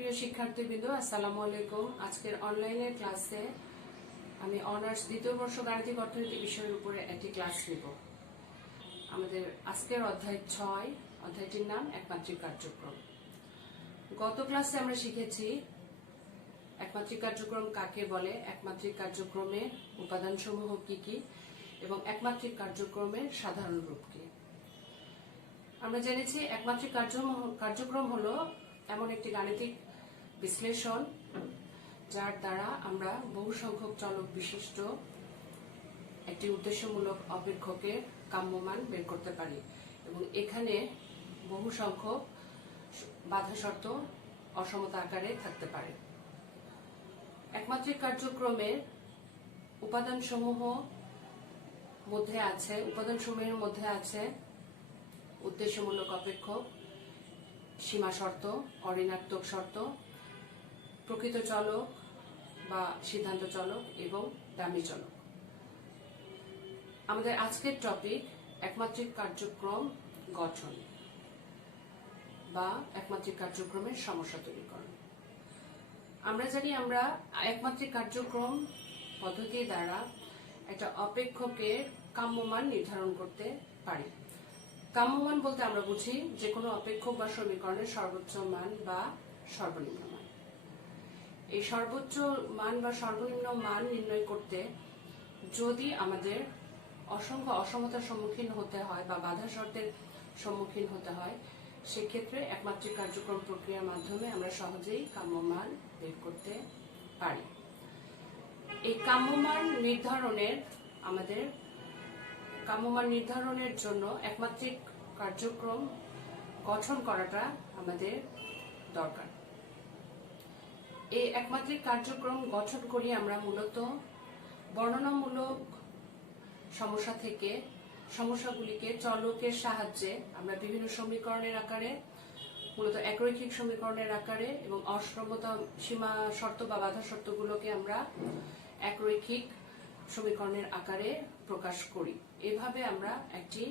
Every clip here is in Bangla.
প্রিয় শিক্ষার্থীবৃন্দ, আসসালামু আলাইকুম। আজকের অনলাইনে ক্লাসে আমি অনার্স দ্বিতীয় বর্ষ গাণিতিক অর্থনীতি বিষয়ের উপরে একটি ক্লাস নেব। আমাদের আজকের অধ্যায় 6, অধ্যায়টির নাম একমাত্রিক কার্যক্রম। গত ক্লাসে আমরা শিখেছি একমাত্রিক কার্যক্রম কাকে বলে, একমাত্রিক কার্যক্রমের উপাদানসমূহ কি কি এবং একমাত্রিক কার্যক্রমের সাধারণ রূপ কি। আমরা জেনেছি একমাত্রিক কার্যক্রম হলো এমন একটি গাণিতিক বিশ্লেষণ যার দ্বারা আমরা বহু সংখ্যক চলক বিশিষ্ট একটি উদ্দেশ্যমূলক অপেক্ষকের কাম্যমান বের করতে পারি এবং এখানে বহু সংখ্যক বাধা শর্ত অসমতা আকারে থাকতে পারে। একমাত্রিক কার্যক্রমের উপাদানসমূহের মধ্যে আছে উদ্দেশ্যমূলক অপেক্ষক, সীমা শর্ত, অঋণাত্মক শর্ত, প্রকৃত চলক বা সিদ্ধান্ত চলক এবং ডামি চলক। আমাদের আজকের টপিক একমাত্রিক কার্যক্রম গঠন বা একমাত্রিক কার্যক্রমের সমস্যা তৈরিকরণ। আমরা জানি আমরা একমাত্রিক কার্যক্রম পদ্ধতি দ্বারা একটা অপেক্ষকের কাম্যমান নির্ধারণ করতে পারি। কাম্যমান বলতে আমরা বুঝি যে কোনো অপেক্ষক বা সমীকরণের সর্বোচ্চ মান বা সর্বনিম্ন মান। এই সর্বোচ্চ মান বা সর্বনিম্ন মান নির্ণয় করতে যদি আমাদের অসংখ্য অসমতার সম্মুখীন হতে হয় বা বাধা শর্তের সম্মুখীন হতে হয়, সেক্ষেত্রে একমাত্রিক কার্যক্রম প্রক্রিয়ার মাধ্যমে আমরা সহজেই কাম্যমান বের করতে পারি। এই কাম্যমান নির্ধারণের জন্য একমাত্রিক কার্যক্রম গঠন করাটা আমাদের দরকার। এই একমাত্রিক কার্যক্রম গঠন করি আমরা মূলত বর্ণনামূলক সমস্যা থেকে সমস্যাগুলিকে চলকের সাহায্যে আমরা বিভিন্ন সমীকরণের আকারে, মূলত একরৈখিক সমীকরণের আকারে এবং অসমতা সীমা শর্ত বা বাধা শর্তগুলোকে আমরা একরৈখিক সমীকরণের আকারে প্রকাশ করি। এভাবে আমরা একটি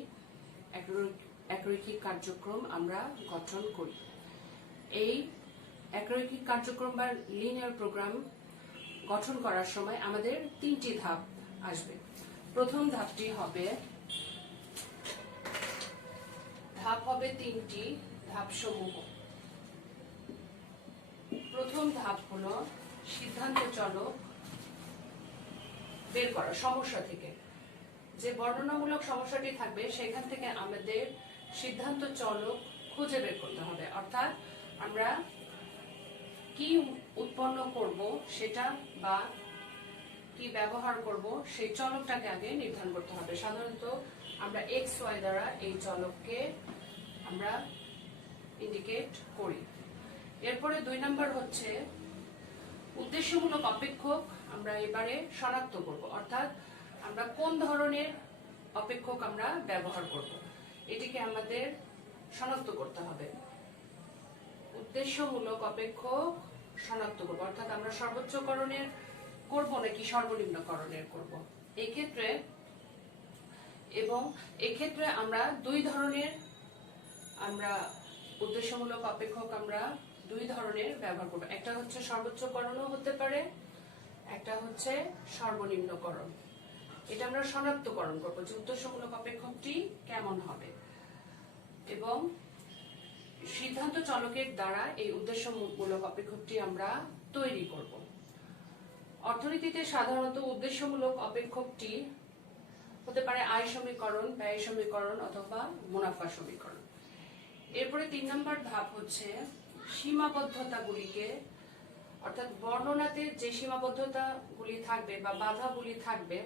একরৈখিক কার্যক্রম আমরা গঠন করি। এই একরৈখিক কার্যক্রম বা লিনিয়ার প্রোগ্রাম গঠন করার সময় আমাদের তিনটি ধাপ আসবে। প্রথম ধাপটি হবে তিনটি ধাপ সমূহ। প্রথম ধাপ হলো সিদ্ধান্ত চলক বের করা। সমস্যা থেকে যে বর্ণনামূলক সমস্যাটি থাকবে সেখান থেকে আমাদের সিদ্ধান্ত চলক খুঁজে বের করতে হবে, অর্থাৎ আমরা কি উৎপন্ন করব সেটা বা কি ব্যবহার করব সেই চলকটাকে আগে নির্ধারণ করতে হবে। সাধারণত আমরা এক্স ওয়াই দ্বারা এই চলককে আমরা ইন্ডিকেট করি। এরপরে 2 নম্বর হচ্ছে উদ্দেশ্যমূলক অপেক্ষক আমরা এবারে শনাক্ত করব, অর্থাৎ আমরা কোন ধরনের অপেক্ষক আমরা ব্যবহার করব এটিকে আমাদের শনাক্ত করতে হবে। উদ্দেশ্যমূলক অপেক্ষক শনাক্ত করব, অর্থাৎ আমরা সর্বোচ্চকরণের করব নাকি সর্বনিম্নকরণের করব। এক্ষেত্রে আমরা 2 ধরনের উদ্দেশ্যমূলক অপেক্ষক আমরা 2 ধরনের ব্যবহার করব। একটা হচ্ছে সর্বোচ্চকরণও হতে পারে, একটা হচ্ছে সর্বনিম্নকরণ। এটা আমরা শনাক্তকরণ করব যে উদ্দেশ্যমূলক অপেক্ষকটি কেমন হবে এবং সিদ্ধান্ত চলকের দ্বারা এই উদ্দেশ্যমূলক অপেক্ষকটি আমরা তৈরি করব। অর্থনীতিতে সাধারণত উদ্দেশ্যমূলক অপেক্ষকটি হতে পারে আয় সমীকরণ, ব্যয় সমীকরণ অথবা মুনাফা সমীকরণ। এরপরে 3 নম্বর ধাপ হচ্ছে সীমাবদ্ধতাগুলিকে, অর্থাৎ বর্ণনাতে যে সীমাবদ্ধতাগুলি থাকবে বা বাধাগুলি থাকবে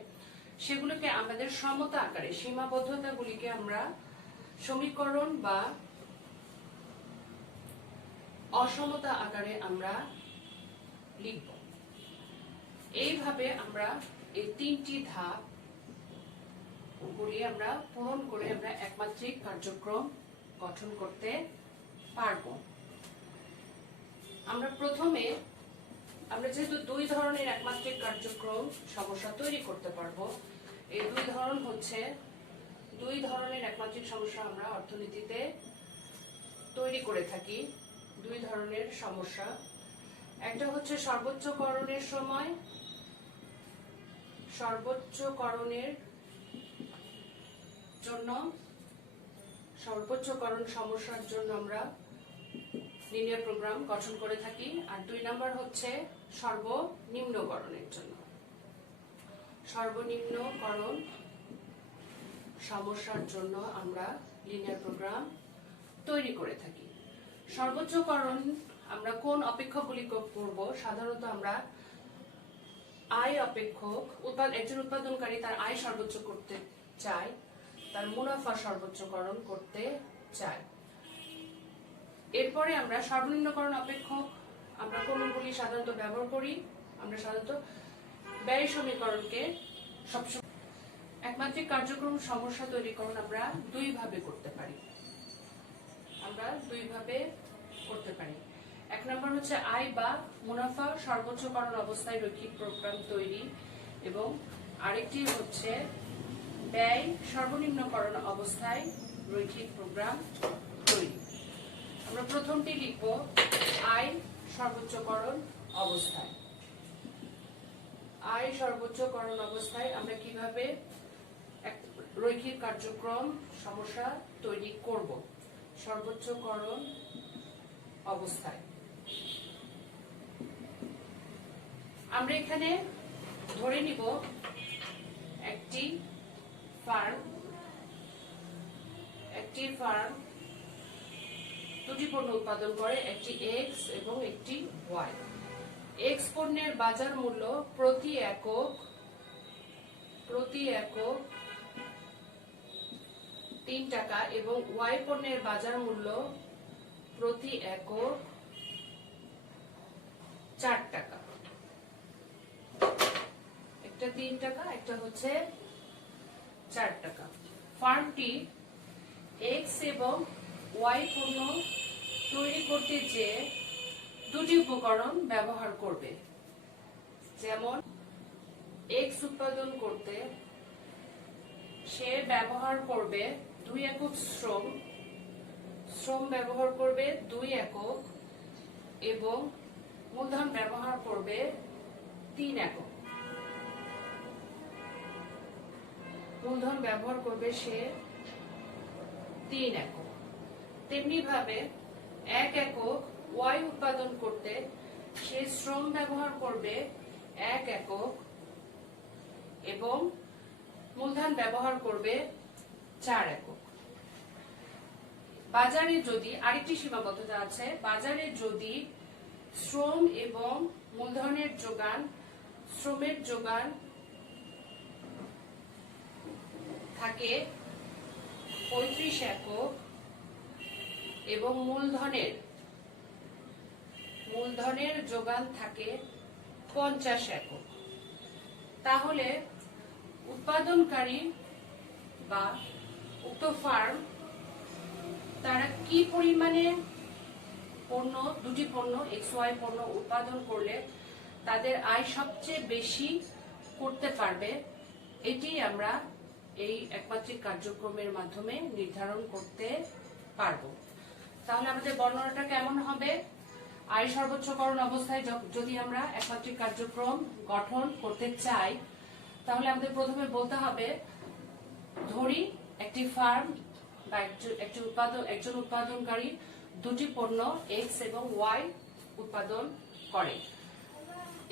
সেগুলোকে আমাদের সমতা আকারে, সীমাবদ্ধতাগুলিকে আমরা সমীকরণ বা অসমতা আকারে আমরা লিখব। এইভাবে আমরা এই 3টি ধাপ গুলি আমরা পূরণ করে আমরা একমাত্রিক কার্যক্রম গঠন করতে পারব। আমরা যেহেতু 2 ধরনের একমাত্রিক কার্যক্রম সমস্যা তৈরি করতে পারবো, এই 2 ধরনের একমাত্রিক সমস্যা আমরা অর্থনীতিতে তৈরি করে থাকি। দুই ধরনের সমস্যা। একটা হচ্ছে সর্বোচ্চকরণের সময়, সর্বোচ্চকরণের জন্য, সর্বোচ্চকরণ সমস্যার জন্য আমরা লিনিয়ার প্রোগ্রাম গঠন করে থাকি। আর 2 নাম্বার হচ্ছে সর্বনিম্নকরণের জন্য, সর্বনিম্নকরণ সমস্যার জন্য আমরা লিনিয়ার প্রোগ্রাম তৈরি করে থাকি। সর্বোচ্চকরণ আমরা কোন অপেক্ষকগুলি করব? সাধারণত আমরা আয় অপেক্ষক, একজন উৎপাদনকারী তার আয় সর্বোচ্চ করতে চায়, তার মুনাফা সর্বোচ্চকরণ করতে চায়। এরপরে আমরা সর্বনিম্নকরণ অপেক্ষক আমরা কোনগুলি সাধারণত ব্যবহার করি? আমরা সাধারণত ব্যয় সমীকরণকে সবসময় একমাত্রিক কার্যক্রম সমস্যা তৈরিকরণ আমরা দুই ভাবে করতে পারি। এক নম্বর হচ্ছে আয় বা মুনাফা সর্বোচ্চকরণ অবস্থায় রৈখিক প্রোগ্রাম তৈরি, এবং আরেকটি হচ্ছে ব্যয় সর্বনিম্নকরণ অবস্থায় রৈখিক প্রোগ্রাম তৈরি। আমরা প্রথমটি লিখব আয় সর্বোচ্চকরণ অবস্থায়। আয় সর্বোচ্চকরণ অবস্থায় আমরা কিভাবে এক রৈখিক কার্যক্রম সমস্যা তৈরি করব? সর্বোচ্চকরণ অবস্থায় আমরা এখানে ধরে নিব একটি ফার্ম দুটি পণ্য উৎপাদন করে, একটি এক্স এবং একটি ওয়াই। এক্স পণ্যের বাজার মূল্য প্রতি একক 3 টাকা এবং ওয়াই পণ্যের বাজার মূল্য প্রতি একক 4 টাকা। একটা 3 টাকা, একটা হচ্ছে 4 টাকা। ফার্মটি এক্স এবং ওয়াই পণ্য তৈরি করতে যে দুটি উপকরণ ব্যবহার করবে। যেমন এক্স উৎপাদন করতে সে ব্যবহার করবে 2 একক শ্রম ব্যবহার করবে 2 একক, এবং মূলধন ব্যবহার করবে 3 একক। মূলধন ব্যবহার করবে সে 3 একক। তেমনি ভাবে 1 একক ওয়াই উৎপাদন করতে সে শ্রম ব্যবহার করবে 1 একক এবং মূলধন ব্যবহার করবে 4 একক। বাজারে যদি আরেকটি সীমাবদ্ধতা আছে, বাজারে যদি শ্রম এবং মূলধনের যোগান, শ্রমের যোগান থাকে 35 একক এবং মূলধনের যোগান থাকে 50 একক, তাহলে উৎপাদনকারী বা উক্ত ফার্ম তারা কি পরিমাণে পণ্য, দুটি পণ্য এক্স ওয়াই পণ্য উৎপাদন করলে তাদের আয় সবচেয়ে বেশি করতে পারবে, এটি আমরা এই একমাত্রিক কার্যক্রমের মাধ্যমে নির্ধারণ করতে পারবো। তাহলে আমাদের বর্ণনাটা কেমন হবে? আয় সর্বোচ্চকরণ অবস্থায় যদি আমরা একমাত্রিক কার্যক্রম গঠন করতে চাই, তাহলে আমাদের প্রথমে বলতে হবে, ধরি একটি ফার্ম বা একজন উৎপাদনকারী দুটি পণ্য এক্স এবং ওয়াই উৎপাদন করে।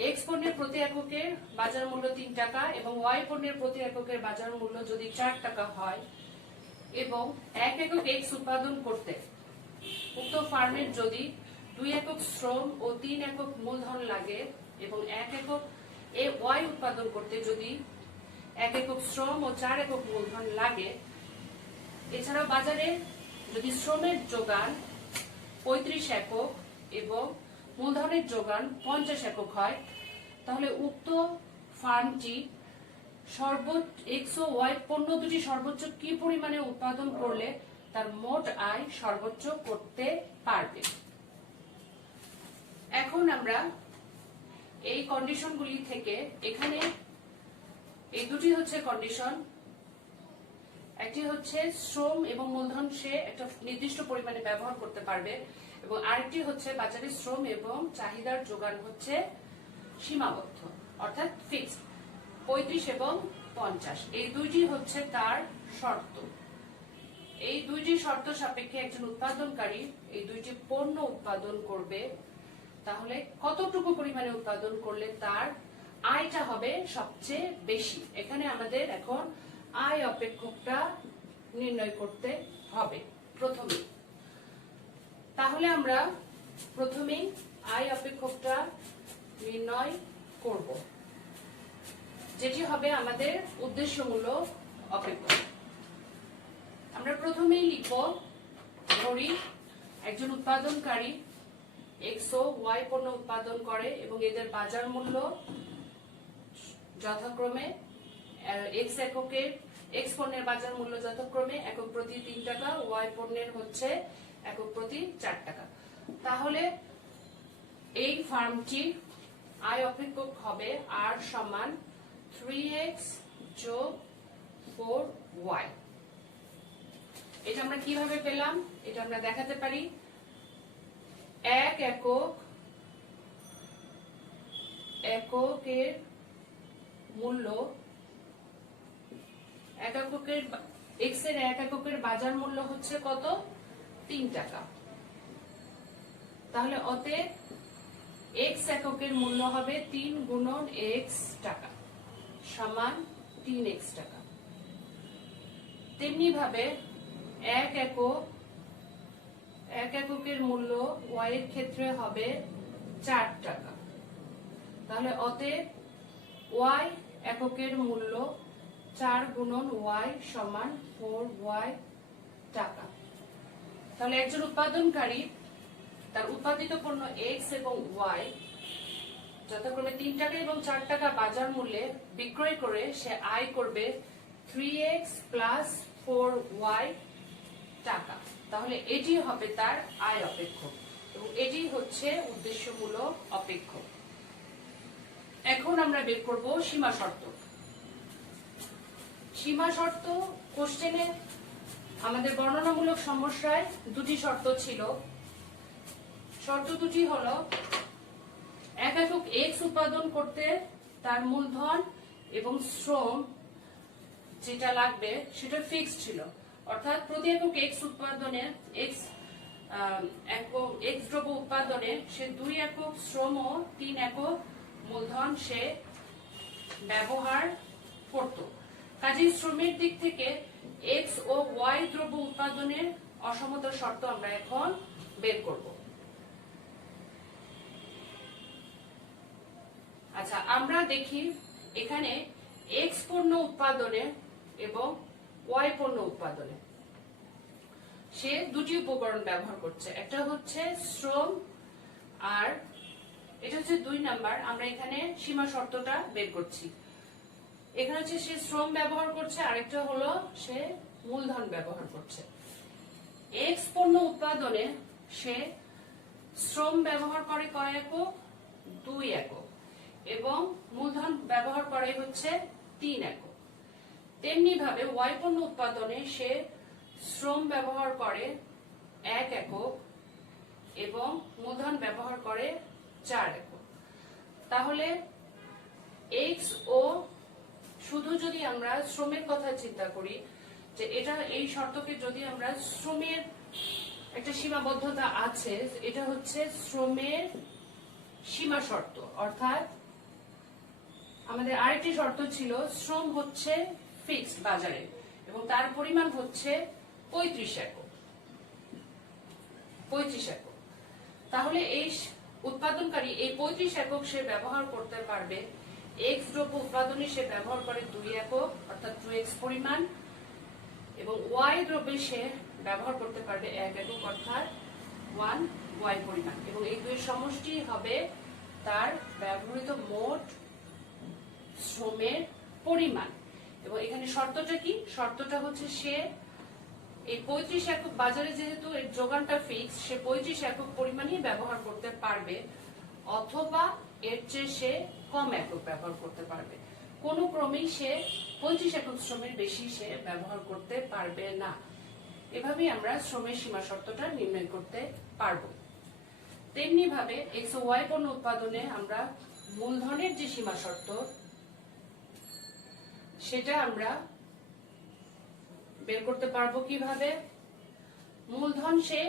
এক্স পণ্যের প্রতি এককের বাজার মূল্য 3 টাকা এবং ওয়াই পণ্যের প্রতি এককের বাজার মূল্য যদি 4 টাকা হয়, এবং 1 একক এক্স উৎপাদন করতে উক্ত ফার্মের যদি 2 একক শ্রম ও 3 একক মূলধন লাগে, এবং 1 একক ওয়াই উৎপাদন করতে যদি 1 একক শ্রম ও 4 একক মূলধন লাগে, এছাড়াও বাজারে যদি শ্রমের যোগান 35 একক এবং মূলধনের যোগান 50 একক হয়, তাহলে উক্ত ফার্মটি এক্স ও ওয়াই পণ্য দুটি সর্বোচ্চ কি পরিমাণে উৎপাদন করলে তার মোট আয় সর্বোচ্চ করতে পারবে। এখন আমরা এই কন্ডিশনগুলি থেকে, এখানে এই দুটি হচ্ছে কন্ডিশন, একটি হচ্ছে শ্রম এবং মূলধন সে একটা নির্দিষ্ট পরিমাণে ব্যবহার করতে পারবে, এবং আরেকটি হচ্ছে বাজারে শ্রম এবং চাহিদার যোগান হচ্ছে সীমাবদ্ধ অর্থাৎ ফিক্সড 35 এবং 50। এই দুইটি হচ্ছে তার শর্ত। এই দুইটি শর্ত সাপেক্ষে একজন উৎপাদনকারী এই দুইটি পণ্য উৎপাদন করবে, তাহলে কতটুকু পরিমাণে উৎপাদন করলে তার আয়টা হবে সবচেয়ে বেশি। এখানে আমাদের এখন আয় অপেক্ষকটা নির্ণয় করতে হবে প্রথমে। তাহলে আমরা প্রথমেই আয় অপেক্ষকটা নির্ণয় করব, যেটি হবে আমাদের উদ্দেশ্যমূলক অপেক্ষক। আমরা প্রথমেই লিখব, ধরি একজন উৎপাদনকারী এক্স ও ওয়াই পণ্য উৎপাদন করে এবং এদের বাজার মূল্য যথাক্রমে এক্স এককের এক্স পণ্যের বাজার মূল্য যথাক্রমে একক প্রতি 3 টাকা, ওয়াই পণ্যের হচ্ছে একক প্রতি 4 টাকা। তাহলে এই ফার্মটি আয় অপেক্ষক হবে আর সমান 3x যোগ 4y। এটা আমরা কিভাবে পেলাম? এটা আমরা দেখাতে পারি। এককের মূল্য এক্স এর এক এককের বাজার মূল্য হচ্ছে কত? 3 টাকা। তাহলে অতএব এক্স এককের মূল্য হবে 3 গুণন এক্স টাকা সমান 3x টাকা। তেমনি ভাবে এক এককের মূল্য ওয়াই এর ক্ষেত্রে হবে 4 টাকা। তাহলে অতএব ওয়াই এককের মূল্য 4 গুণন ওয়াই সমান 4y টাকা। তাহলে একজন উৎপাদনকারী তার উৎপাদিত পণ্য এক্স এবং ওয়াই যথাক্রমে 3 টাকা এবং 4 টাকা বাজার মূল্যে বিক্রয় করে সে আয় করবে 3x প্লাস 4y টাকা। তাহলে এটি হবে তার আয় অপেক্ষক এবং এটি হচ্ছে উদ্দেশ্যমূলক অপেক্ষক। এখন আমরা বের করব সীমা শর্ত। সীমা শর্ত কোশ্চেনে আমাদের বর্ণনামূলক সমস্যায় দুটি শর্ত ছিল। শর্ত দুটি হলো, এক একক এক্স উৎপাদন করতে তার মূলধন এবং শ্রম যেটা লাগবে সেটা ফিক্সড ছিল, অর্থাৎ প্রতি একক এক্স উৎপাদনে এক্স দ্রব্য উৎপাদনে সে 2 একক শ্রম ও 3 একক মূলধন সে ব্যবহার করত। কাজেই শ্রমের দিক থেকে এক্স ও ওয়াই দ্রব্য উৎপাদনের অসমতার শর্ত আমরা এখন বের করব। আচ্ছা, আমরা দেখি এখানে এক্স পণ্য উৎপাদনে এবং ওয়াই পণ্য উৎপাদনে সে দুটি উপকরণ ব্যবহার করছে। একটা হচ্ছে শ্রম আর এটা হচ্ছে 2 নাম্বার। আমরা এখানে সীমা শর্তটা বের করছি। এখানে হচ্ছে সে শ্রম ব্যবহার করছে, আরেকটা হলো সে মূলধন ব্যবহার করছে। এক্স পণ্য উৎপাদনে সে শ্রম ব্যবহার করে কয় একক? 2 একক এবং মূলধন ব্যবহার করে হচ্ছে 3 একক। তেমনি ভাবে ওয়াই পণ্য উৎপাদনে সে শ্রম ব্যবহার করে 1 একক এবং মূলধন ব্যবহার করে 4 একক। তাহলে এক্স ও শুধু যদি আমরা শ্রমের কথা চিন্তা করি, যে এটা এই শর্তকে যদি আমরা শ্রমের একটা সীমাবদ্ধতা আছে, এটা হচ্ছে শ্রমের সীমা শর্ত। অর্থাৎ আমাদের আরেকটি শর্ত ছিল শ্রম হচ্ছে ফিক্সড বাজারে এবং তার পরিমাণ হচ্ছে 35 একক। তাহলে এই উৎপাদনকারী এই 35 একক সে ব্যবহার করতে পারবে। এক্স দ্রব্য উৎপাদনে সে ব্যবহার করে 2 একক অর্থাৎ 2x পরিমাণ এবং ওয়াই দ্রব্যে সে ব্যবহার করতে পারবে 1 একক অর্থাৎ 1y পরিমাণ এবং এই দুই সমষ্টি হবে তার ব্যবহৃত মোট শ্রমের পরিমাণ। এবং এখানে শর্তটা কি? শর্তটা হচ্ছে সে এই 35 একক বাজারে যেহেতু এর যোগানটা ফিক্স, সে 35 একক পরিমাণই ব্যবহার করতে পারবে অথবা এর চেয়ে সে কম একক ব্যবহার করতে পারবে। কোনো ক্রমেই সে 35 একক শ্রমের বেশি সে ব্যবহার করতে পারবে না। এভাবেই আমরা শ্রমের সীমা শর্তটা নির্ণয় করতে পারবো। তেমনি ভাবে এক্স ও ওয়াই পণ্য উৎপাদনে আমরা মূলধনের যে সীমা শর্ত সেটা আমরা বের করতে পারবো কিভাবে। মূলধন সে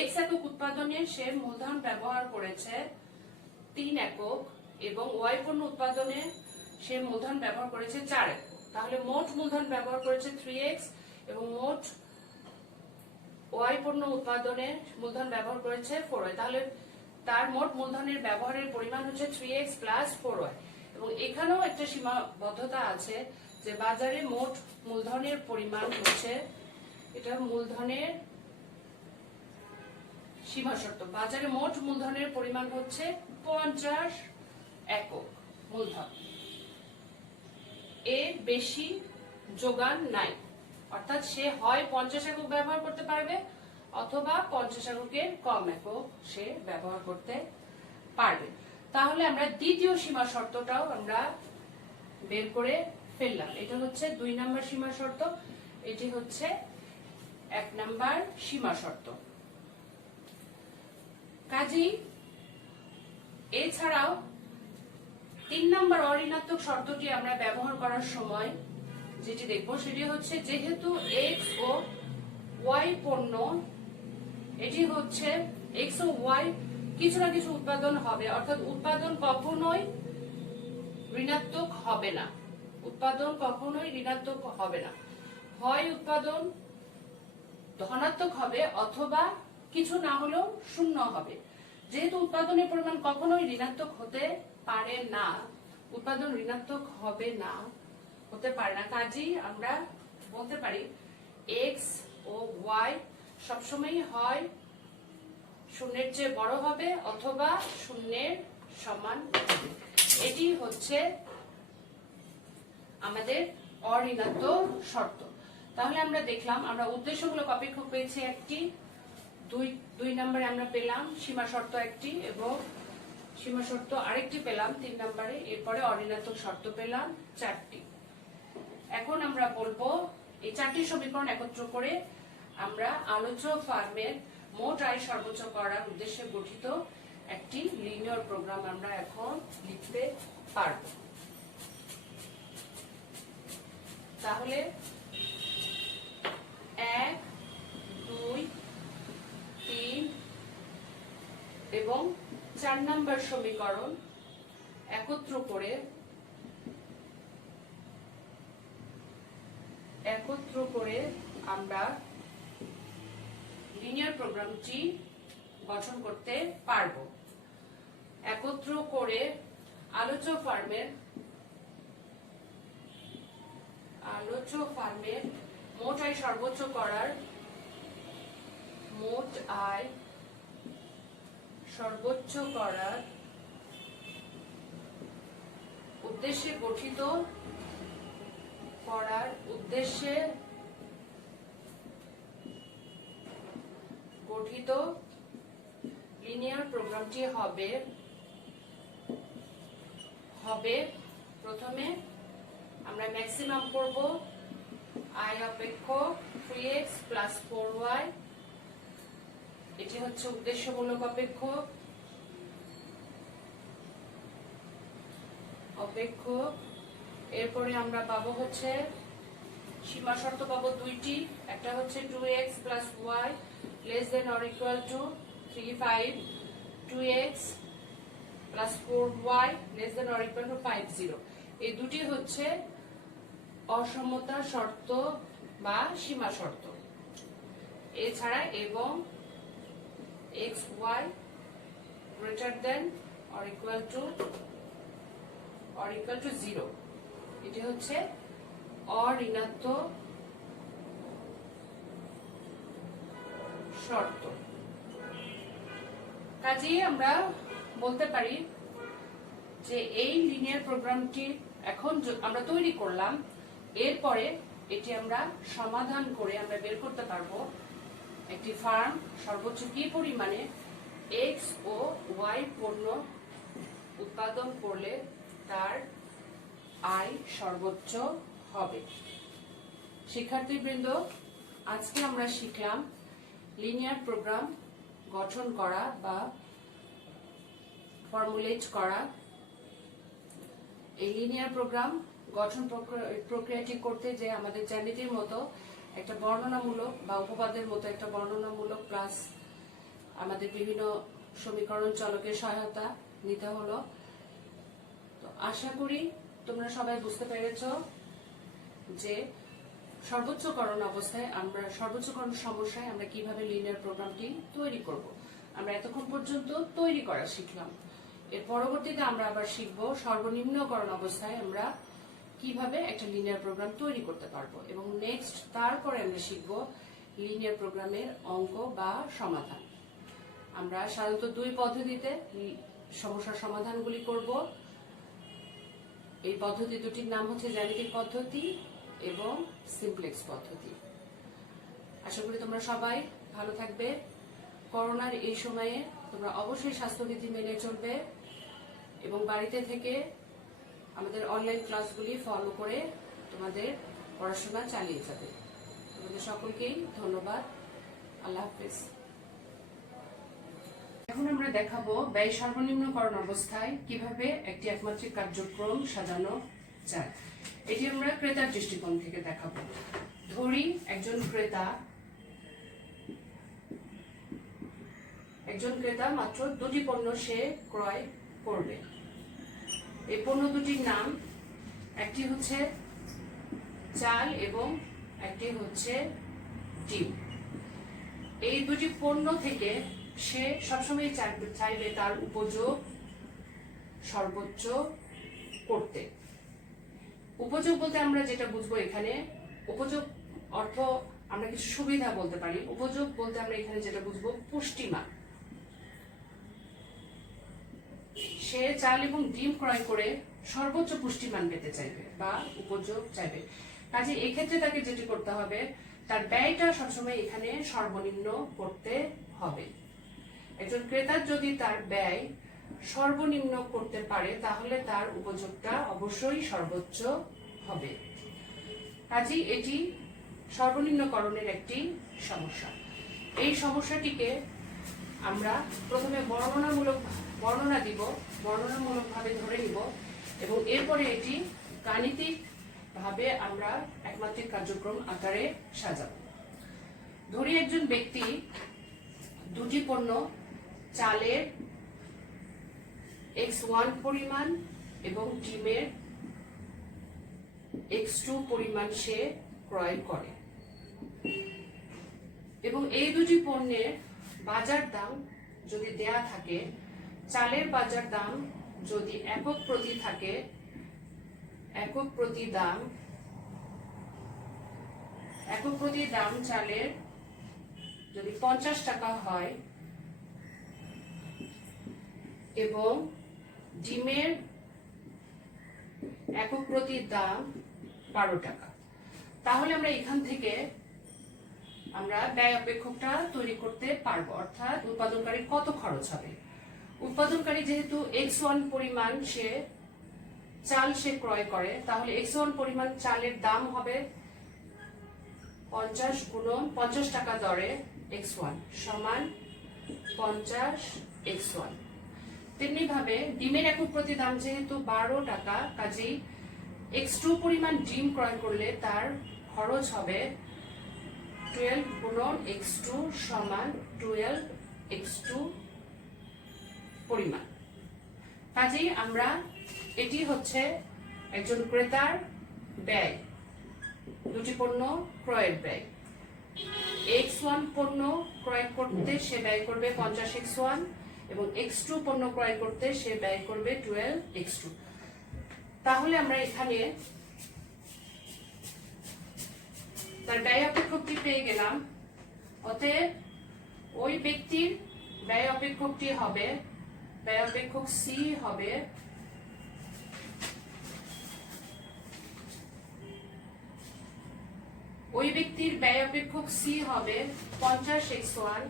এক্স একক উৎপাদনে সে মূলধন ব্যবহার করেছে 3 একক এবং ওয়াই পণ্য উৎপাদনে সে মূলধন ব্যবহার করেছে 4 একক। তাহলে মোট মূলধন ব্যবহার করেছে 3x এবং মোট ওয়াই পণ্য উৎপাদনে মূলধন ব্যবহার করেছে 4y। তাহলে তার মোট মূলধনের ব্যবহারের পরিমাণ হচ্ছে 3x প্লাস 4y। এবং এখানেও একটা সীমাবদ্ধতা আছে যে বাজারে মোট মূলধনের পরিমাণ হচ্ছে, এটা মূলধনের সীমা শর্ত, বাজারে মোট মূলধনের পরিমাণ হচ্ছে 50 একক মূলধন, এর বেশি যোগান নাই। অর্থাৎ সে হয় 50 একক ব্যবহার করতে পারবে অথবা 50 এককের কম একক সে ব্যবহার করতে পারবে। তাহলে আমরা দ্বিতীয় সীমা শর্তটাও আমরা বের করে ফেললাম। এটা হচ্ছে 2 নম্বর সীমা শর্ত, এটি হচ্ছে 1 নম্বর সীমা শর্ত। কাজেই এছাড়াও 3 নম্বর অঋণাত্মক শর্তটি আমরা ব্যবহার করার সময় যেটি দেখব সেটি হচ্ছে, যেহেতু এক্স ও ওয়াই পণ্য, এটি হচ্ছে এক্স ও ওয়াই কিছু না কিছু উৎপাদন হবে, অর্থাৎ উৎপাদন কখনোই ঋণাত্মক হবে না, উৎপাদন কখনোই ঋণাত্মক হবে না। হয় উৎপাদন ধনাত্মক হবে অথবা কিছু না হলেও শূন্য হবে। যেহেতু উৎপাদনের পরিমাণ কখনোই ঋণাত্মক হতে পারে না, উৎপাদন ঋণাত্মক হবে না, হতে পারে না, কাজেই আমরা বলতে পারি এক্স ও ওয়াই সবসময় হয় শূন্যের চেয়ে বড় হবে অথবা শূন্যের সমান হবে। এটি হচ্ছে আমাদের অঋণাত্মক শর্ত। তাহলে আমরা দেখলাম আমরা উদ্দেশ্যমূলক অপেক্ষক পেয়েছি একটি, 2 নম্বরে আমরা পেলাম সীমা শর্ত একটি এবং সীমা শর্ত আরেকটি পেলাম 3 নম্বরে, এরপরে অঋণাত্মক শর্ত পেলাম 4টি। এখন আমরা বলবো এই 4টি সমীকরণ একত্র করে আমরা আলোচ্য ফার্মের মোট আয় সর্বোচ্চ করার উদ্দেশ্যে গঠিত একটি লিনিয়ার প্রোগ্রাম আমরা এখন লিখতে পারব। তাহলে 1, 2, 3 এবং 4 নম্বর সমীকরণ একত্র করে আমরা লিনিয়ার প্রোগ্রামটি গঠন করতে পারব। একত্র করে আলোচ্য ফার্মের মোট আয় সর্বোচ্চ করার উদ্দেশ্যে গঠিত লিনিয়ার প্রোগ্রামটি হবে প্রথমে আমরা ম্যাক্সিমাম করব আয় অপেক্ষক 3x প্লাস 4y, এটি হচ্ছে উদ্দেশ্যমূলক অপেক্ষক। এরপরে আমরা পাবো হচ্ছে সীমা শর্ত পাবো 2টি, একটা হচ্ছে 2x plus y less than or equal to 3, 5, 2x plus 4y less than or equal to 5, 0। এই দুটি হচ্ছে অসমতা শর্ত বা সীমা শর্ত। এছাড়া এবং x, y greater than or equal to 0, এটি হচ্ছে অঋণাত্মক শর্ত। কাজেই আমরা বলতে পারি যে এই লিনিয়ার প্রোগ্রামটি এখন আমরা তৈরি করলাম, এরপরে এটি আমরা সমাধান করে আমরা বের করতে পারবো একটি ফার্ম সর্বোচ্চ কি পরিমাণে এক্স ও ওয়াই পণ্য উৎপাদন করলে তার আয় সর্বোচ্চ হবে। শিক্ষার্থীবৃন্দ, আজকে আমরা শিখলাম লিনিয়ার প্রোগ্রাম গঠন করা বা ফর্মুলেট করা। এই লিনিয়ার প্রোগ্রাম গঠন প্রক্রিয়াটি করতে যে আমাদের জ্যামিতির মতো একটা বর্ণনামূলক বা উপপাদ্যের মতো একটা বর্ণনামূলক প্লাস আমাদের বিভিন্ন সমীকরণ চলকের সহায়তা নিতে হলো। তো আশা করি তোমরা সবাই বুঝতে পেরেছো যে সর্বোচ্চকরণ সমস্যায় আমরা কিভাবে লিনিয়ার প্রোগ্রামটি তৈরি করব। আমরা এতক্ষণ পর্যন্ত তৈরি করা শিখলাম। এর পরবর্তীতে আমরা আবার শিখব সর্বনিম্নকরণ অবস্থায় আমরা কিভাবে একটা লিনিয়ার প্রোগ্রাম তৈরি করতে পারবো, এবং নেক্সট তারপরে আমরা শিখব লিনিয়ার প্রোগ্রামের অঙ্ক বা সমাধান। আমরা সাধারণত দুই পদ্ধতিতে সমস্যার সমাধানগুলি করব। এই পদ্ধতি দুটির নাম হচ্ছে জ্যামিতিক পদ্ধতি এবং সিমপ্লেক্স পদ্ধতি। আশা করি তোমরা সবাই ভালো থাকবে। করোনার এই সময়ে তোমরা অবশ্যই স্বাস্থ্যবিধি মেনে চলবে এবং বাড়িতে থেকে আমাদের অনলাইন ক্লাসগুলি ফলো করে তোমাদের পড়াশোনা চালিয়ে যাবে। তোমাদের সকলকেই ধন্যবাদ। আল্লাহ হাফেজ। এখন আমরা দেখাবো ব্যয় সর্বনিম্নকরণ অবস্থায় কিভাবে একটি একমাত্রিক কার্যক্রম সাজানো যায়। এটি আমরা ক্রেতার দৃষ্টিকোণ থেকে দেখাবো। ধরি একজন ক্রেতা মাত্র দুটি পণ্য সে ক্রয় করবে। এই পণ্য দুটির নাম, একটি হচ্ছে চাল এবং একটি হচ্ছে ডিম। এই দুটি পণ্য থেকে সে সবসময় চাইবে তার উপযোগ সর্বোচ্চ করতে। উপযোগ বলতে আমরা যেটা বুঝবো এখানে, উপযোগ অর্থ আমরা কিছু সুবিধা বলতে পারি। উপযোগ বলতে আমরা এখানে যেটা বুঝবো পুষ্টিমান। সে চাল এবং ডিম ক্রয় করে সর্বোচ্চ পুষ্টিমান পেতে চাইবে বা উপযোগ চাইবে। কাজে এক্ষেত্রে তাকে যেটি করতে হবে, তার ব্যয়টা সবসময় এখানে সর্বনিম্ন করতে হবে। একজন ক্রেতার যদি তার ব্যয় সর্বনিম্ন করতে পারে তাহলে তার উপযোগটা অবশ্যই সর্বোচ্চ হবে। কাজেই এটি সর্বনিম্নকরণের একটি সমস্যা। এই সমস্যাটিকে আমরা প্রথমে বর্ণনামূলকভাবে ধরে নিব এবং এরপরে এটি গাণিতিক ভাবে আমরা একমাত্রিক কার্যক্রম আকারে সাজাবো। ধরি একজন ব্যক্তি দুটি পণ্য চালের x1 পরিমাণ এবং ডিমের x2 পরিমাণ সে ক্রয় করে এবং এই দুটি পণ্যের বাজার দাম যদি দেয়া থাকে, চালের বাজার দাম যদি একক প্রতি থাকে, একক প্রতি দাম চালের যদি 50 টাকা হয় এবং ডিমের একক প্রতি দাম 12 টাকা, তাহলে আমরা এখান থেকে আমরা ব্যয় অপেক্ষকটা তৈরি করতে পারবো। অর্থাৎ উৎপাদনকারীর কত খরচ হবে। উৎপাদনকারী যেহেতু x1 পরিমাণ চাল সে ক্রয় করে, তাহলে x1 পরিমাণ চালের দাম হবে 50 গুণন 50 টাকা দরে x1 সমান 50 x1। তেমনি ভাবে ডিমের একক প্রতি দাম যেহেতু 12 টাকা, কাজেই x2 পরিমাণ ডিম ক্রয় করলে তার খরচ হবে 12 গুণন x2 সমান 12 x2 পরিমাণ। কাজেই আমরা এটি হচ্ছে একজন ক্রেতার ব্যয়, দুটি পণ্য ক্রয়ের ব্যয়। x1 পণ্য ক্রয় করতে সে ব্যয় করবে 50 x1 এবং x2 পণ্য ক্রয় করতে সে ব্যয় করবে 12 x2। তাহলে আমরা এখানে তার ব্যয় অপেক্ষকটি পেয়ে গেলাম। অতএব ওই ব্যক্তির ব্যয় অপেক্ষকটি হবে, ব্যয় অপেক্ষক C হবে ওই ব্যক্তির ব্যয় অপেক্ষক C হবে 50 x1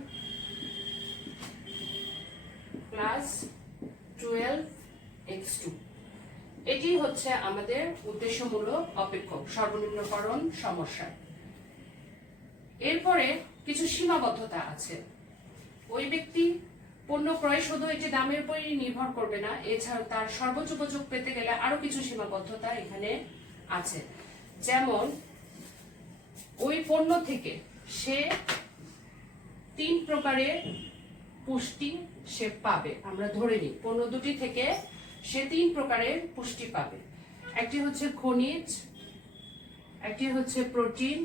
প্লাস 12 x2। এটি হচ্ছে আমাদের উদ্দেশ্যমূলক অপেক্ষক সর্বনিম্নকরণ সমস্যা। এরপরে কিছু সীমাবদ্ধতা আছে। ওই ব্যক্তি পণ্য ক্রয় শুধু এটি দামের উপরই নির্ভর করবে না, এছাড়াও তার সর্বোচ্চ উপযোগ পেতে গেলে আরো কিছু সীমাবদ্ধতা এখানে আছে। যেমন ওই পণ্য থেকে সে 3 প্রকারের পুষ্টি সে পাবে। আমরা ধরে নিই পণ্য দুটি থেকে সে 3 প্রকারের পুষ্টি পাবে। একটি হচ্ছে খনিজ, একটি হচ্ছে প্রোটিন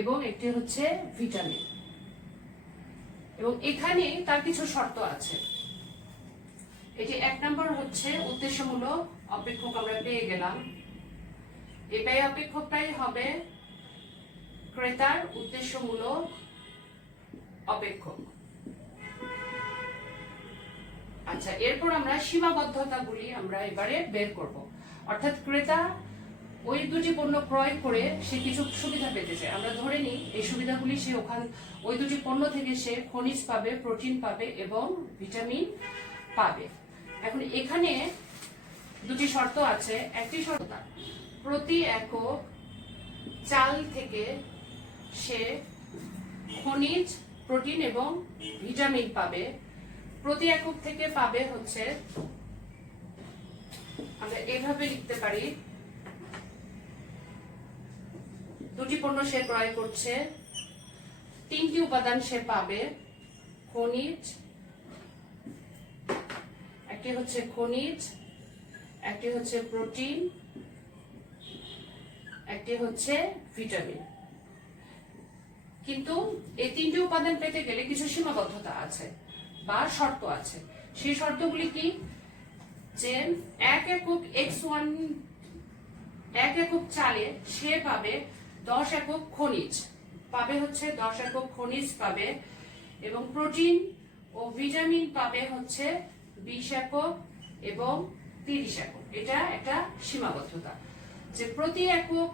এবং একটি হচ্ছে ভিটামিন। এবং এখানে তার কিছু শর্ত আছে। এটি 1 নম্বর হচ্ছে উদ্দেশ্যমূলক অপেক্ষক। আমরা পেয়ে গেলাম, এই ব্যয় অপেক্ষকটাই হবে ক্রেতার উদ্দেশ্যমূলক অপেক্ষক। আচ্ছা, এরপর আমরা সীমাবদ্ধতাগুলি আমরা এবারে বের করব। অর্থাৎ ক্রেতা ওই দুটি পণ্য ক্রয় করে সে কিছু সুবিধা পেতে চায়। আমরা ধরে নিই এই সুবিধাগুলি সে ওই দুটি পণ্য থেকে সে খনিজ পাবে, প্রোটিন পাবে এবং ভিটামিন পাবে। এখন এখানে দুটি শর্ত আছে। একটি শর্ত, প্রতি একক চাল থেকে সে খনিজ, প্রোটিন এবং ভিটামিন পাবে। প্রতি একক থেকে পাবে হচ্ছে, আমরা এভাবে লিখতে পারি, দুটি পণ্য সে ক্রয় করছে, 3টি উপাদান সে পাবে। খনিজ, একটি হচ্ছে খনিজ, একটি হচ্ছে প্রোটিন, একটি হচ্ছে ভিটামিন। কিন্তু এই 3টি উপাদান পেতে গেলে কিছু সীমাবদ্ধতা আছে বা শর্ত আছে। সেই শর্তগুলি কি? যে 1 একক X1 1 একক চালে সে পাবে 10 একক খনিজ পাবে, হচ্ছে 10 একক খনিজ পাবে, এবং প্রোটিন ও ভিটামিন পাবে হচ্ছে 20 একক এবং 30 একক। এটা একটা সীমাবদ্ধতা যে প্রতি একক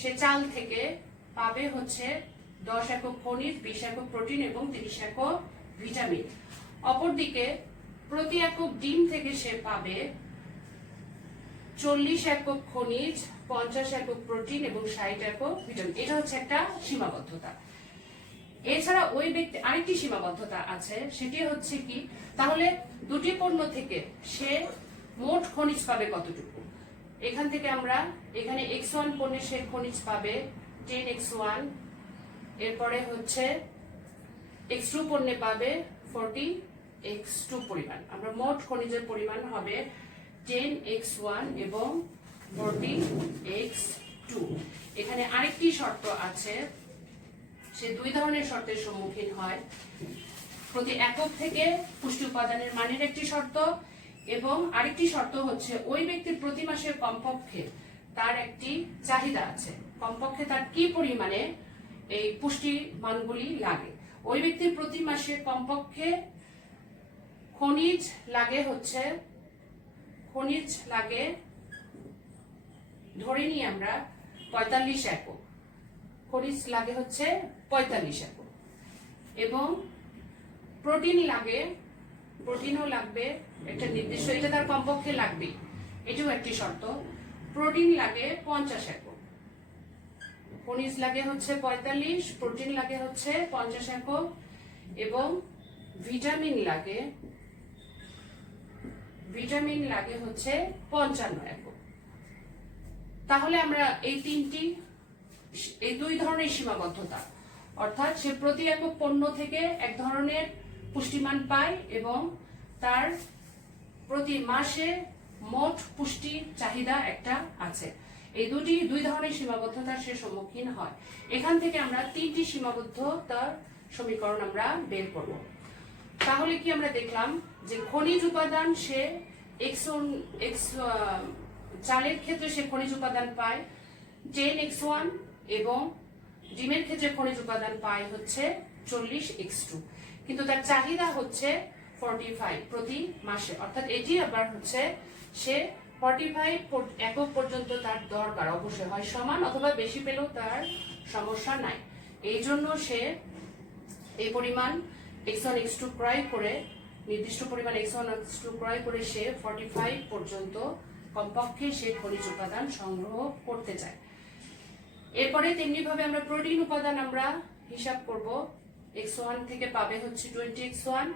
সে চাল থেকে পাবে হচ্ছে 10 একক খনিজ, 20 একক প্রোটিন এবং 30 একক ভিটামিন। অপরদিকে প্রতি একক ডিম থেকে সে পাবে 40 একক খনিজ, 50 একক প্রোটিন এবং 60 একক ভিটামিন। এটা হচ্ছে একটা সীমাবদ্ধতা। এছাড়া ওই ব্যক্তি আরেকটি সীমাবদ্ধতা আছে, সেটি হচ্ছে কি, তাহলে দুটি পণ্য থেকে সে মোট খনিজ পাবে কতটুকু। এখান থেকে আমরা এখানে X1 পণ্যে সে খনিজ পাবে 10X1, এরপরে হচ্ছে X2 পণ্যে পাবে 40X2 পরিমাণ। আমরা মোট খনিজের পরিমাণ হবে 10X1 এবং 40X2। এখানে আরেকটি শর্ত আছে, সে 2 ধরনের শর্তের সম্মুখীন হয়। প্রতি একক থেকে পুষ্টি উপাদানের মানের একটি শর্ত, এবং আরেকটি শর্ত হচ্ছে ওই ব্যক্তির প্রতি মাসে কমপক্ষে তার একটি চাহিদা আছে, কমপক্ষে তার কি পরিমাণে এই পুষ্টি মানগুলি লাগে। ওই ব্যক্তির প্রতি মাসে কমপক্ষে খনিজ লাগে ধরে নিই আমরা 45 একক, খনিজ লাগে হচ্ছে 45 একক, এবং প্রোটিনও লাগবে একটা নির্দিষ্ট, এটা তার কমপক্ষে লাগবে, এটাও একটি শর্ত। প্রোটিন লাগে 50 একক, খনিজ লাগে হচ্ছে 45, প্রোটিন লাগে হচ্ছে 50 একক, এবং ভিটামিন লাগে হচ্ছে 55 একক। তাহলে আমরা এই 2 ধরনের সীমাবদ্ধতা, অর্থাৎ সে প্রতি একক পণ্য থেকে এক ধরনের পুষ্টিমান পায় এবং তার প্রতি মাসে মোট পুষ্টি চাহিদা একটা আছে। এই 2 ধরনের সীমাবদ্ধতার সে সম্মুখীন হয়। এখান থেকে আমরা 3টি সীমাবদ্ধতার সমীকরণ আমরা বের করব। তাহলে কি আমরা দেখলাম যে খনিজ উপাদান সে চালের ক্ষেত্রে সে খনিজ উপাদান পায় 10X1, এবং ডিমের ক্ষেত্রে খনিজ উপাদান পায় হচ্ছে 40X2, কিন্তু তার চাহিদা হচ্ছে 45 প্রতি মাসে। অর্থাৎ এটি আবার হচ্ছে সে 45 একক পর্যন্ত তার দরকার, অবশ্যই হয় সমান অথবা বেশি পেলেও তার সমস্যা নাই। এই জন্য সে এই পরিমাণ X1 X2 ক্রয় করে, নির্দিষ্ট পরিমাণ X1 X2 ক্রয় করে সে 45 পর্যন্ত কমপক্ষে সে খনিজ উপাদান সংগ্রহ করতে চায়। এরপরে তেমনি ভাবে আমরা প্রোটিন উপাদান আমরা হিসাব করব। x1 থেকে পাবে হচ্ছে 20x1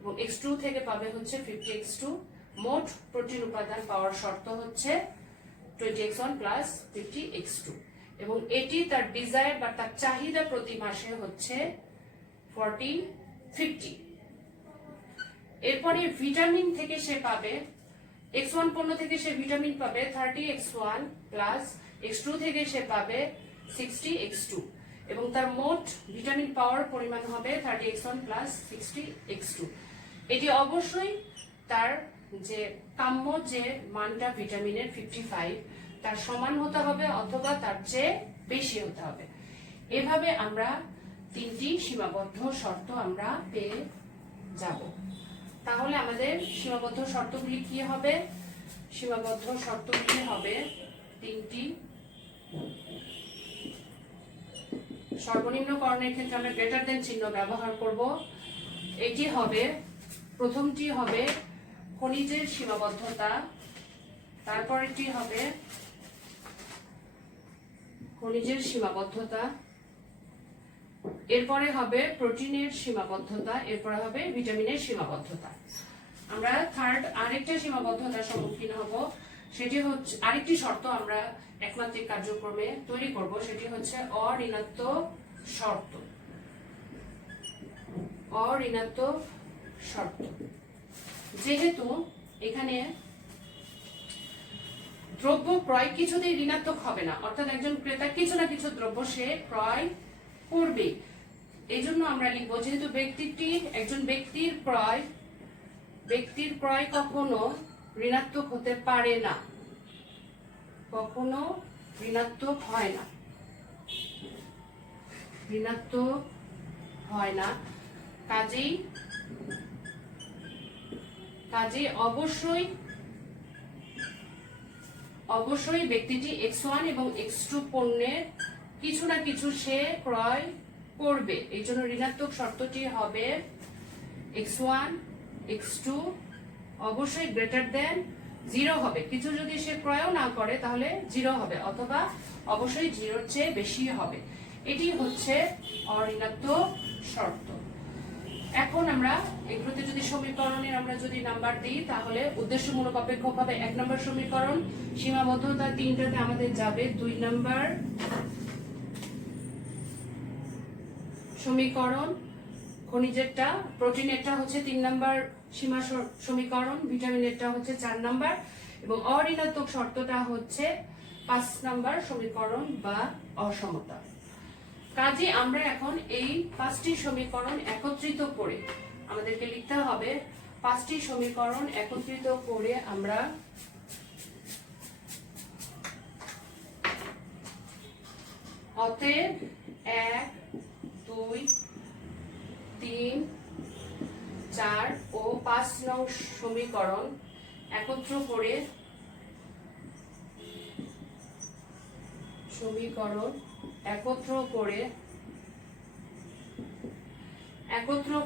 এবং x2 থেকে পাবে হচ্ছে 50x2। মোট প্রোটিন উপাদান পাওয়ার শর্ত হচ্ছে 20x1 প্লাস 50x2 এবং এটি তার ডিজায়ার বা তার চাহিদা প্রতি মাসে হচ্ছে 40-50। এরপরে ভিটামিন থেকে সে পাবে x1 পণ্য থেকে সে ভিটামিন পাবে 30x1 প্লাস x2 থেকে সে পাবে 60x2 এবং তার মোট ভিটামিন পাওয়ার পরিমাণ হবে 30x1 প্লাস 60x2। এটি অবশ্যই তার যে কাম্য যে মানটা ভিটামিনের 55 তার সমান হতে হবে অথবা তার চেয়ে বেশি হতে হবে। এভাবে আমরা তিনটি সীমাবদ্ধ শর্ত আমরা পেয়ে যাব। তাহলে আমাদের সীমাবদ্ধ শর্তগুলি কি হবে? সীমাবদ্ধ শর্তগুলি হবে তিনটি। সর্বনিম্ন করণের ক্ষেত্রে আমরা গ্রেটার দেন চিহ্ন ব্যবহার করব। এটি হবে, প্রথমটি হবে খনিজের সীমাবদ্ধতা, তারপরেরটি হবে খনিজের সীমাবদ্ধতা, এরপরে হবে প্রোটিনের সীমাবদ্ধতা, এরপরে হবে ভিটামিনের সীমাবদ্ধতা। আমরা থার্ড আরেকটা সীমাবদ্ধতার সম্মুখীন হব, সেটি হচ্ছে আরেকটি শর্ত আমরা একমাত্রিক কার্যক্রমে তৈরি করব, সেটি হচ্ছে অঋণাত্মক শর্ত। অঋণাত্মক শর্ত যেহেতু এখানে দ্রব্য ক্রয় কিছুতেই ঋণাত্মক হবে না, অর্থাৎ একজন ক্রেতা কিছু না কিছু দ্রব্য সে ক্রয় করবে, এই জন্য আমরা লিখবো যেহেতু একজন ব্যক্তির ক্রয় কখনো ঋণাত্মক হতে পারে না, কখনো ঋণাত্মক হয় না, ঋণাত্মক হয় না। কাজেই অবশ্যই ব্যক্তিটি x1 এবং x2 পণ্যের কিছু না কিছু সে ক্রয় করবে, এই জন্য ঋণাত্মক শর্তটি হবে x1 x2 অবশ্যই গ্রেটার দেন 0 হবে। কিছু যদি সে ক্রয়ও না করে তাহলে 0 হবে, অথবা অবশ্যই 0-র চেয়ে বেশি হবে। এটি হচ্ছে অঋণাত্মক শর্ত। এখন আমরা এগুলোতে যদি সমীকরণের আমরা যদি নাম্বার দিই তাহলে উদ্দেশ্যমূলক অপেক্ষক হবে 1 নম্বর সমীকরণ, সীমাবদ্ধতা 3টাতে আমাদের যাবে 2 নম্বর সমীকরণ, খনিজেরটা প্রোটিনেরটা হচ্ছে 3 নম্বর সীমা সমীকরণ, ভিটামিনেরটা হচ্ছে 4 নম্বর এবং অঋণাত্মক শর্তটা হচ্ছে 5 নম্বর সমীকরণ বা অসমতা। কাজে আমরা এখন এই 5টি সমীকরণ একত্রিত করে আমাদেরকে লিখতে হবে, 5টি সমীকরণ একত্রিত করে আমরা অতএব 1, 2, 3, 4 ও 5 নং সমীকরণ একত্র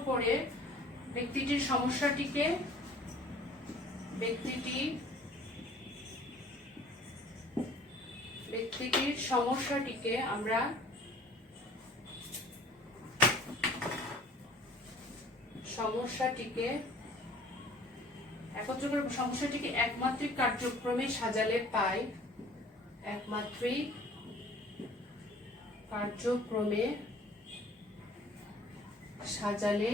করে ব্যক্তিটির সমস্যাটিকে আমরা সমস্যাটিকে একমাত্রিক কার্যক্রমে সাজালে পাই, একমাত্রিক কার্যক্রমে সাজালে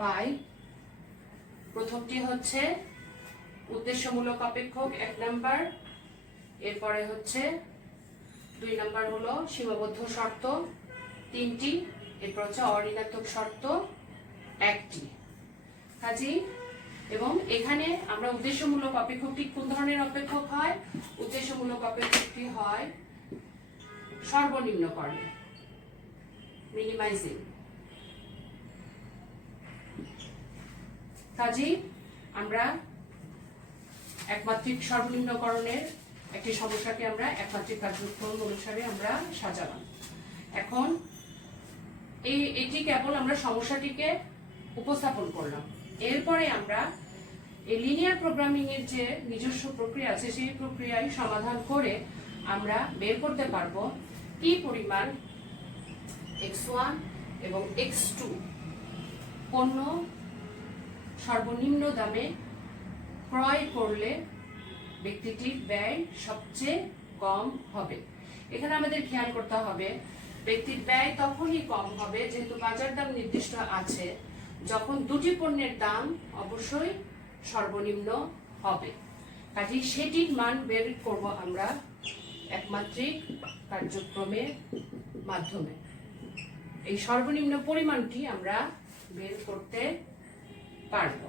পাই। প্রথমটি হচ্ছে উদ্দেশ্যমূলক অপেক্ষক 1 নাম্বার, এরপরে হচ্ছে 2 নাম্বার হলো সীমাবদ্ধ শর্ত 3টি, এরপর হচ্ছে অঋণাত্মক শর্ত 1টি। কাজেই এবং এখানে আমরা উদ্দেশ্যমূলক অপেক্ষকটি কোন ধরনের অপেক্ষক হয়? উদ্দেশ্যমূলক অপেক্ষকটি হয় সর্বনিম্ন করণে, মিনিমাইজিং। কাজেই আমরা একমাত্রিক সর্বনিম্নকরণের একটি সমস্যাকে আমরা একমাত্রিক কার্যক্রম অনুসারে আমরা সাজালাম। এখন এটি কেবল আমরা সমস্যাটিকে উপস্থাপন করলাম, এরপরে আমরা এই লিনিয়ার প্রোগ্রামিং এর যে নিজস্ব প্রক্রিয়া আছে সেই প্রক্রিয়ায় সমাধান করে আমরা বের করতে পারবো কি পরিমাণ x1 এবং x2 পণ্য সর্বনিম্ন দামে ক্রয় করলে ব্যক্তিটির ব্যয় সবচেয়ে কম হবে। এখানে আমাদের খেয়াল করতে হবে ব্যক্তির ব্যয় তখনই কম হবে যেহেতু বাজার দাম নির্দিষ্ট আছে, যখন দুটি পণ্যের দাম অবশ্যই সর্বনিম্ন হবে। কাজেই সেটির মান বের করব আমরা একমাত্রিক কার্যক্রমের মাধ্যমে। এই সর্বনিম্ন পরিমাণটি আমরা বের করতে পারব।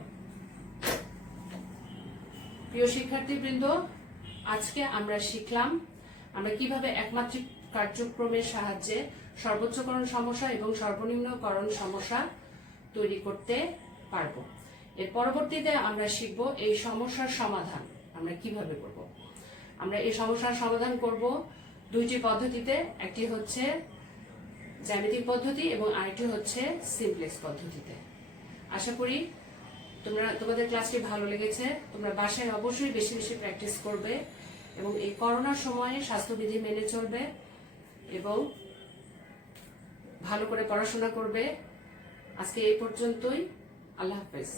প্রিয় শিক্ষার্থীবৃন্দ, আজকে আমরা শিখলাম আমরা কিভাবে একমাত্রিক কার্যক্রমের সাহায্যে সর্বোচ্চকরণ সমস্যা এবং সর্বনিম্নকরণ সমস্যা তৈরি করতে পারব। এর পরবর্তীতে আমরা শিখব এই সমস্যার সমাধান আমরা কিভাবে করব। আমরা এই সমস্যার সমাধান করব দুইটি পদ্ধতিতে, একটি হচ্ছে জ্যামিতিক পদ্ধতি এবং আরেকটি হচ্ছে সিমপ্লেক্স পদ্ধতিতে। আশা করি তোমাদের ক্লাসটি ভালো লেগেছে। তোমরা বাসায় অবশ্যই বেশি বেশি প্র্যাকটিস করবে এবং এই করোনার সময়ে স্বাস্থ্যবিধি মেনে চলবে এবং ভালো করে পড়াশোনা করবে। আজকে এই পর্যন্তই। আল্লাহ হাফেজ।